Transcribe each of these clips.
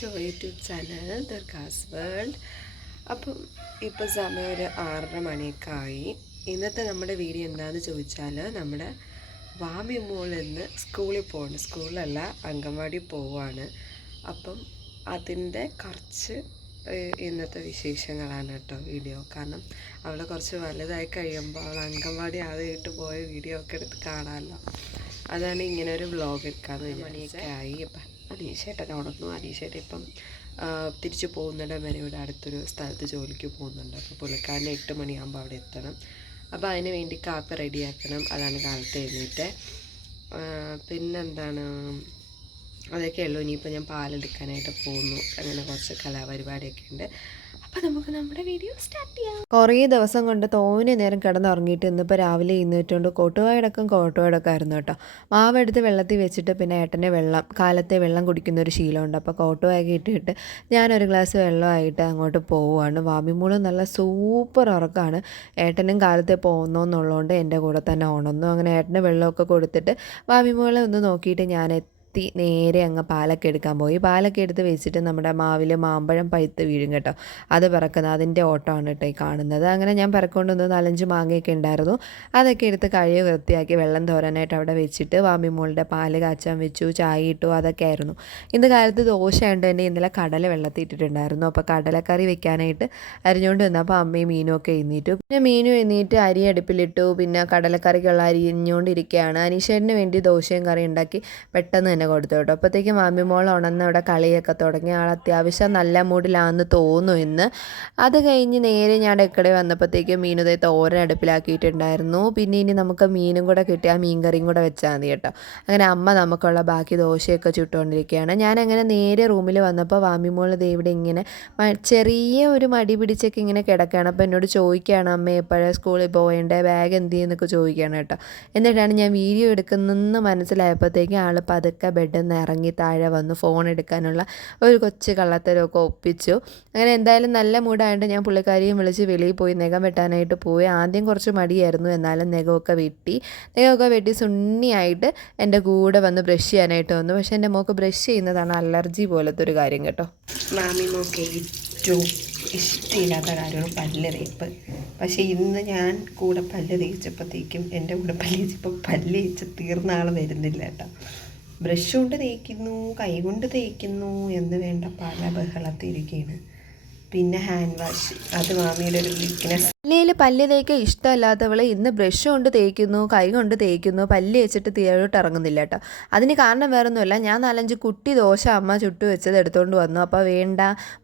To YouTube channel Durga's world അപ്പം ഇപ്പോൾ സമയം ഒരു ആറര മണിയൊക്കെ ആയി ഇന്നത്തെ നമ്മുടെ വീഡിയോ എന്താണെന്ന് ചോദിച്ചാൽ നമ്മുടെ വാമി മോൾ സ്കൂളിൽ പോകണം സ്കൂളിലല്ല അംഗൻവാടി പോവാണ്. അപ്പം അതിന്റെ കുറച്ച് ഇന്നത്തെ വിശേഷങ്ങളാണ് കേട്ടോ വീഡിയോ കാരണം അവൾ കുറച്ച് വലുതായി കഴിയുമ്പോൾ അവൾ അംഗൻവാടി ആദ്യമായിട്ട് പോയ വീഡിയോ ഒക്കെ എടുത്ത് കാണാമല്ലോ അതാണ് ഇങ്ങനെ ഒരു വ്ളോഗ് എടുക്കാമെന്ന് മണിയൊക്കെ. ആയി. അപ്പം അനീഷേട്ടൻ ഉണർന്നു. അനീഷേട്ടൻ ഇപ്പം തിരിച്ചു പോകുന്നിടം വരെ ഇവിടെ അടുത്തൊരു സ്ഥലത്ത് ജോലിക്ക് പോകുന്നുണ്ട്. അപ്പോൾ പുള്ളിക്കാരന് എട്ട് മണിയാകുമ്പോൾ അവിടെ എത്തണം. അപ്പോൾ അതിന് വേണ്ടി കാപ്പി റെഡിയാക്കണം. അതാണ് കാലത്ത് എഴുന്നേറ്റ്. പിന്നെന്താണ്? അതൊക്കെ ഉള്ളൂ. ഇനിയിപ്പോൾ ഞാൻ പാലെടുക്കാനായിട്ട് പോകുന്നു. അങ്ങനെ കുറച്ച് കലാപരിപാടിയൊക്കെ ഉണ്ട്. അപ്പോൾ നമുക്ക് നമ്മുടെ വീഡിയോ സ്റ്റാർട്ട് ചെയ്യാം. കുറേ ദിവസം കൊണ്ട് തോനെ നേരം കിടന്നുറങ്ങിയിട്ട് ഇന്നിപ്പോൾ രാവിലെ ഇന്നിട്ടുണ്ട് കോട്ടുവായടക്കം കോട്ടുവായടക്കം ആയിരുന്നു കേട്ടോ. മാവെടുത്ത് വെള്ളത്തിൽ വെച്ചിട്ട് പിന്നെ ഏട്ടന്റെ വെള്ളം കാലത്തെ വെള്ളം കുടിക്കുന്ന ഒരു ശീലമുണ്ട്. അപ്പോൾ കോട്ടുവായൊക്കെ ഇട്ടിട്ട് ഞാനൊരു ഗ്ലാസ് വെള്ളമായിട്ട് അങ്ങോട്ട് പോവുകയാണ് വാമിമൂൾ നല്ല സൂപ്പർ ഉറക്കമാണ് ഏട്ടനും കാലത്തെ പോകുന്നോന്നുള്ളതുകൊണ്ട് എന്റെ കൂടെ തന്നെ ഉണർന്നു അങ്ങനെ ഏട്ടന് വെള്ളമൊക്കെ കൊടുത്തിട്ട് വാമിമൂളെ ഒന്ന് നോക്കിയിട്ട് ഞാൻ എത്തി നേരെ അങ്ങ് പാലൊക്കെ എടുക്കാൻ പോയി. പാലൊക്കെ എടുത്ത് വെച്ചിട്ട് നമ്മുടെ മാവിൽ മാമ്പഴം പഴുത്ത് വീഴും കേട്ടോ. അത് പിറക്കുന്നത് അതിന്റെ ഓട്ടമാണ് കേട്ടോ ഈ കാണുന്നത്. അങ്ങനെ ഞാൻ പിറക്കൊണ്ട് വന്ന് നാലഞ്ച് മാങ്ങയൊക്കെ ഉണ്ടായിരുന്നു. അതൊക്കെ എടുത്ത് കഴുകി വൃത്തിയാക്കി വെള്ളം തോരാനായിട്ട് അവിടെ വെച്ചിട്ട് വാമി വാമിമോളുടെ പാൽ കാച്ചാൻ വെച്ചു ചായ ഇട്ടു അതൊക്കെ ആയിരുന്നു. ഇന്ന് കാലത്ത് ദോശ ഉണ്ട് തന്നെ ഇന്നലെ കടല വെള്ളത്തിൽ ഇട്ടിട്ടുണ്ടായിരുന്നു. അപ്പോൾ കടലക്കറി വെക്കാനായിട്ട് അരിഞ്ഞുകൊണ്ട് വന്നപ്പോൾ അമ്മയും മീനും ഒക്കെ എഴുന്നേറ്റു. പിന്നെ മീനും എഴുന്നേറ്റ് അരി അടുപ്പിലിട്ടു. പിന്നെ കടലക്കറിക്കുള്ള അരിഞ്ഞുകൊണ്ടിരിക്കുകയാണ് അനീഷേടിന് വേണ്ടി ദോശയും കറി ഉണ്ടാക്കി പെട്ടെന്ന് തന്നെ കൊടുത്തു കേട്ടോ. അപ്പോഴത്തേക്കും മാമി മോൾ ഉണർന്ന് അവിടെ കളിയൊക്കെ തുടങ്ങി. ആൾ അത്യാവശ്യം നല്ല മൂഡിലാണെന്ന് തോന്നുന്നു ഇന്ന്. അത് കഴിഞ്ഞ് നേരെ ഞാൻ ഇടയ്ക്കിടെ വന്നപ്പോഴത്തേക്കും മീനുതേ തോരൻ അടുപ്പിലാക്കിയിട്ടുണ്ടായിരുന്നു. പിന്നെ ഇനി നമുക്ക് മീനും കൂടെ കിട്ടി ആ മീൻകറിയും കൂടെ വെച്ചാൽ മതി കേട്ടോ. അങ്ങനെ അമ്മ നമുക്കുള്ള ബാക്കി ദോശയൊക്കെ ചുട്ടുകൊണ്ടിരിക്കുകയാണ്. ഞാൻ അങ്ങനെ നേരെ റൂമിൽ വന്നപ്പോൾ വാമിമോൾ ഇവിടെ ഇങ്ങനെ ചെറിയ ഒരു മടി പിടിച്ചൊക്കെ ഇങ്ങനെ കിടക്കുകയാണ്. അപ്പോൾ എന്നോട് ചോദിക്കുകയാണ് അമ്മ എപ്പോഴാണ് സ്കൂളിൽ പോകേണ്ടത് ബാഗ് എന്ത് ചെയ്യുന്നൊക്കെ ചോദിക്കുകയാണ് കേട്ടോ. എന്നിട്ടാണ് ഞാൻ വീഡിയോ എടുക്കുന്നതെന്ന് മനസ്സിലായപ്പോഴത്തേക്കും ആൾ പതുക്കെ ബെഡിൽ നിന്ന് ഇറങ്ങി താഴെ വന്ന് ഫോൺ എടുക്കാനുള്ള ഒരു കൊച്ചു കള്ളത്തരമൊക്കെ ഒപ്പിച്ചു. അങ്ങനെ എന്തായാലും നല്ല മൂടായതുകൊണ്ട് ഞാൻ പുള്ളിക്കാരിയും വിളിച്ച് വെളിയിൽ പോയി നഖം വെട്ടാനായിട്ട് പോയി. ആദ്യം കുറച്ച് മടിയായിരുന്നു എന്നാലും നഖമൊക്കെ വെട്ടി. നഖമൊക്കെ വെട്ടി സുണ്ണിയായിട്ട് എന്റെ കൂടെ വന്ന് ബ്രഷ് ചെയ്യാനായിട്ട് വന്നു. പക്ഷേ എന്റെ മോക്ക് ബ്രഷ് ചെയ്യുന്നതാണ് അലർജി പോലത്തെ ഒരു കാര്യം കേട്ടോ. മാമി മോക്ക് ഇഷ്ടമില്ലാത്ത കാര്യമാണ് പല്ല് തേപ്പ്. പക്ഷേ ഇന്ന് ഞാൻ കൂടെ പല്ല് തേച്ചപ്പോഴത്തേക്കും എന്റെ കൂടെ പല്ല് തേച്ചപ്പോൾ പല്ല് തേച്ച് തീർന്ന ആൾ വരുന്നില്ല കേട്ടോ. ബ്രഷ് കൊണ്ട് തേക്കുന്നു കൈ കൊണ്ട് തേക്കുന്നു എന്ന് വേണ്ട പല ബഹളത്തിരിക്കുകയാണ് പിന്നെ ഹാൻഡ് വാഷ് അത് മാമിയുടെ ഒരു വീക്ക്നെസ് പല്ലിയിൽ പല്ല് തേക്കാൻ ഇഷ്ടമല്ലാത്തവൾ ഇന്ന് ബ്രഷ് കൊണ്ട് തേക്കുന്നു കൈ കൊണ്ട് തേക്കുന്നു പല്ല് വെച്ചിട്ട് തീരോട്ട് ഇറങ്ങുന്നില്ല കേട്ടോ അതിന് കാരണം വേറൊന്നുമില്ല. ഞാൻ നാലഞ്ച് കുട്ടി ദോശ അമ്മ ചുട്ടു വെച്ചത് എടുത്തുകൊണ്ട് വന്നു. അപ്പോൾ വേണ്ട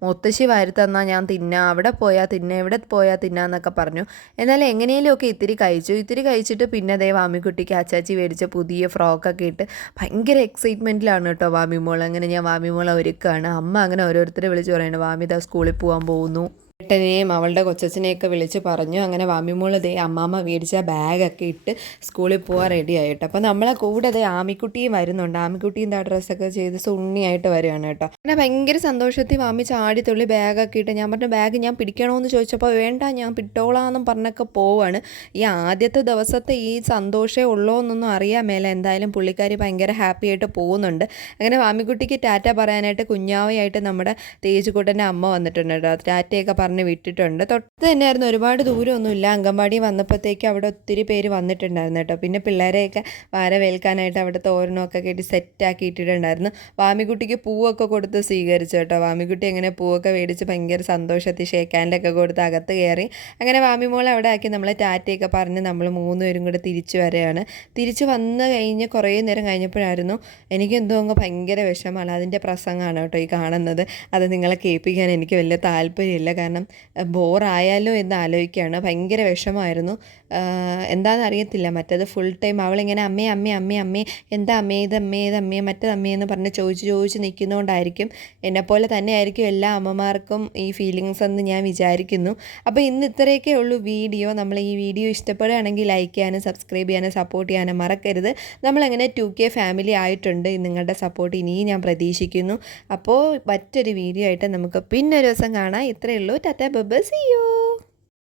മുത്തശ്ശി വരുത്തന്നാൽ തന്നാൽ ഞാൻ തിന്നാം അവിടെ പോയാൽ തിന്നാം ഇവിടെ പോയാൽ തിന്നാന്നൊക്കെ പറഞ്ഞു. എന്നാലും എങ്ങനെയെങ്കിലുമൊക്കെ ഇത്തിരി കഴിച്ചു. ഇത്തിരി കഴിച്ചിട്ട് പിന്നെ ദേ വാമിക്കുട്ടിക്ക് അച്ചാച്ചി മേടിച്ച പുതിയ ഫ്രോക്കൊക്കെ ഇട്ട് ഭയങ്കര എക്സൈറ്റ്മെന്റിലാണ് കേട്ടോ വാമിമോൾ. അങ്ങനെ ഞാൻ വാമിമോളെ ഒരുക്കുകയാണ് അമ്മ അങ്ങനെ ഓരോരുത്തരെ വിളിച്ച് പറയുന്നത് വാമിത സ്കൂളിൽ പോകാൻ പോകുന്നു. ഏട്ടനെയും അവളുടെ കൊച്ചച്ഛനെയൊക്കെ വിളിച്ച് പറഞ്ഞു. അങ്ങനെ വാമിമോൾ ദേ അമ്മാമ്മ മേടിച്ച ബാഗൊക്കെ ഇട്ട് സ്കൂളിൽ പോകാൻ റെഡി ആയിട്ട്. അപ്പോൾ നമ്മളെ കൂടെ ദേ ആമിക്കുട്ടിയും വരുന്നുണ്ട്. ആമിക്കുട്ടിയും ദാ ഡ്രസ്സൊക്കെ ചെയ്ത് സുണ്ണിയായിട്ട് വരികയാണ് കേട്ടോ. അങ്ങനെ ഭയങ്കര സന്തോഷത്തിൽ വാമി ചാടി തുള്ളി ബാഗൊക്കെ ഇട്ട് ഞാൻ പറഞ്ഞു ബാഗ് ഞാൻ പിടിക്കണമെന്ന് ചോദിച്ചപ്പോൾ വേണ്ട ഞാൻ പിട്ടോളാന്നും പറഞ്ഞൊക്കെ പോവാണ്. ഈ ആദ്യത്തെ ദിവസത്തെ ഈ സന്തോഷമേ ഉള്ളൂ എന്നൊന്നും അറിയാൻ മേലെ. എന്തായാലും പുള്ളിക്കാരി ഭയങ്കര ഹാപ്പി ആയിട്ട് പോകുന്നുണ്ട്. അങ്ങനെ വാമിക്കുട്ടിക്ക് ടാറ്റ പറയാനായിട്ട് കുഞ്ഞാവയായിട്ട് നമ്മുടെ തേജുകുട്ടന്റെ അമ്മ വന്നിട്ടുണ്ട് കേട്ടോ. ടാറ്റയൊക്കെ പറഞ്ഞ് വിട്ടിട്ടുണ്ട്. തൊട്ട് തന്നെയായിരുന്നു ഒരുപാട് ദൂരമൊന്നുമില്ല അങ്കമാടി വന്നപ്പോഴത്തേക്ക് അവിടെ ഒത്തിരി പേര് വന്നിട്ടുണ്ടായിരുന്നു കേട്ടോ. പിന്നെ പിള്ളേരെയൊക്കെ വാര വേൽക്കാനായിട്ട് അവിടെ തോരണമൊക്കെ കെട്ടി സെറ്റാക്കി ഇട്ടിട്ടുണ്ടായിരുന്നു വാമിക്കുട്ടിക്ക് പൂവൊക്കെ കൊടുത്ത് സ്വീകരിച്ചു കേട്ടോ. വാമിക്കുട്ടി അങ്ങനെ പൂവൊക്കെ മേടിച്ച് ഭയങ്കര സന്തോഷത്തിൽ ഷേക്കാൻഡൊക്കെ കൊടുത്ത് അകത്ത് കയറി. അങ്ങനെ വാമിമോൾ അവിടെ ആക്കി നമ്മളെ ടാറ്റയൊക്കെ പറഞ്ഞ് നമ്മൾ മൂന്നുപേരും കൂടെ തിരിച്ചു വരികയാണ്. തിരിച്ചു വന്ന് കഴിഞ്ഞ് കുറേ നേരം കഴിഞ്ഞപ്പോഴായിരുന്നു എനിക്ക് എന്തോ അങ്ങ് ഭയങ്കര വിഷമമാണ്. അതിന്റെ പ്രസംഗമാണ് കേട്ടോ ഈ കാണുന്നത്. അത് നിങ്ങളെ കേൾപ്പിക്കാൻ എനിക്ക് വലിയ താല്പര്യമില്ല. കാരണം ബോറായാലോ എന്ന് ആലോചിക്കുകയാണ്. ഭയങ്കര വിഷമമായിരുന്നു. എന്താണെന്ന് അറിയത്തില്ല. മറ്റത് ഫുൾ ടൈം അവളിങ്ങനെ അമ്മേ അമ്മേ അമ്മേ അമ്മേ എന്താ അമ്മേ ഇത് അമ്മേ ഇത് അമ്മേ മറ്റത് അമ്മേ എന്ന് പറഞ്ഞ് ചോദിച്ച് ചോദിച്ച് നിൽക്കുന്നതുകൊണ്ടായിരിക്കും എന്നെപ്പോലെ തന്നെ ആയിരിക്കും എല്ലാ അമ്മമാർക്കും ഈ ഫീലിങ്സ് എന്ന് ഞാൻ വിചാരിക്കുന്നു. അപ്പോൾ ഇന്ന് ഇത്രയൊക്കെ ഉള്ളൂ വീഡിയോ. നമ്മൾ ഈ വീഡിയോ ഇഷ്ടപ്പെടുകയാണെങ്കിൽ ലൈക്ക് ചെയ്യാനും സബ്സ്ക്രൈബ് ചെയ്യാനും സപ്പോർട്ട് ചെയ്യാനും മറക്കരുത്. നമ്മളങ്ങനെ ടു കെ ഫാമിലി ആയിട്ടുണ്ട്. നിങ്ങളുടെ സപ്പോർട്ട് ഇനിയും ഞാൻ പ്രതീക്ഷിക്കുന്നു. അപ്പോൾ മറ്റൊരു വീഡിയോ ആയിട്ട് നമുക്ക് പിന്നെ ഒരു ദിവസം കാണാം. ഇത്രയേ ഉള്ളൂ. Tata બબ C you